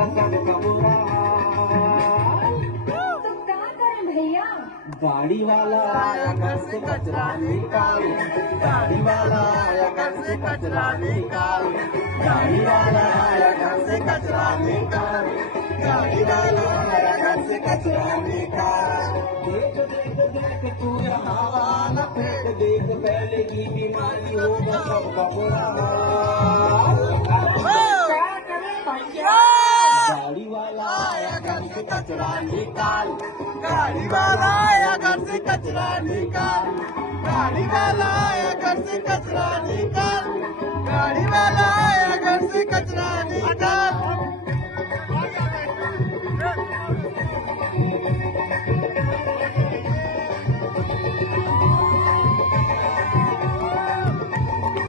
मेरा सबका बुरा हाल। तो क्या करें भैया? गाड़ी वाला आया घर से कचरा निकाल, गाड़ी वाला आया घर से कचरा निकाल, गाड़ी वाला आया घर से कचरा निकाल, गाड़ी वाला आया घर से कचरा निकाल। देख देख देख तू यहाँ वाला फेंक, देख पहले की बीमारी होगा सबका बुरा हाल। क्या करें भैया? गाड़ी वाला आया घर से कचरा निकाल, गाड़ी वाला आया घर से कचरा निकाल, गाड़ी वाला आया घर से कचरा निकाल, गाड़ी